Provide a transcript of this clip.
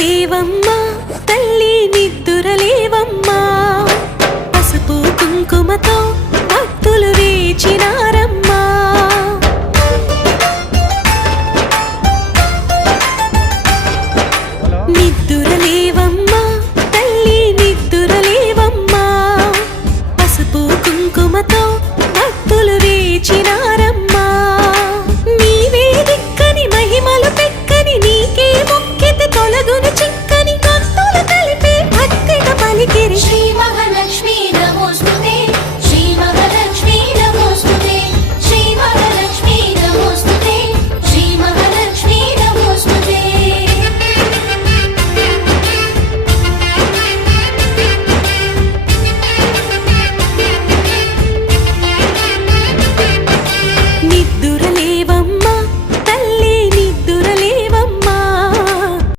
నీవమ్మ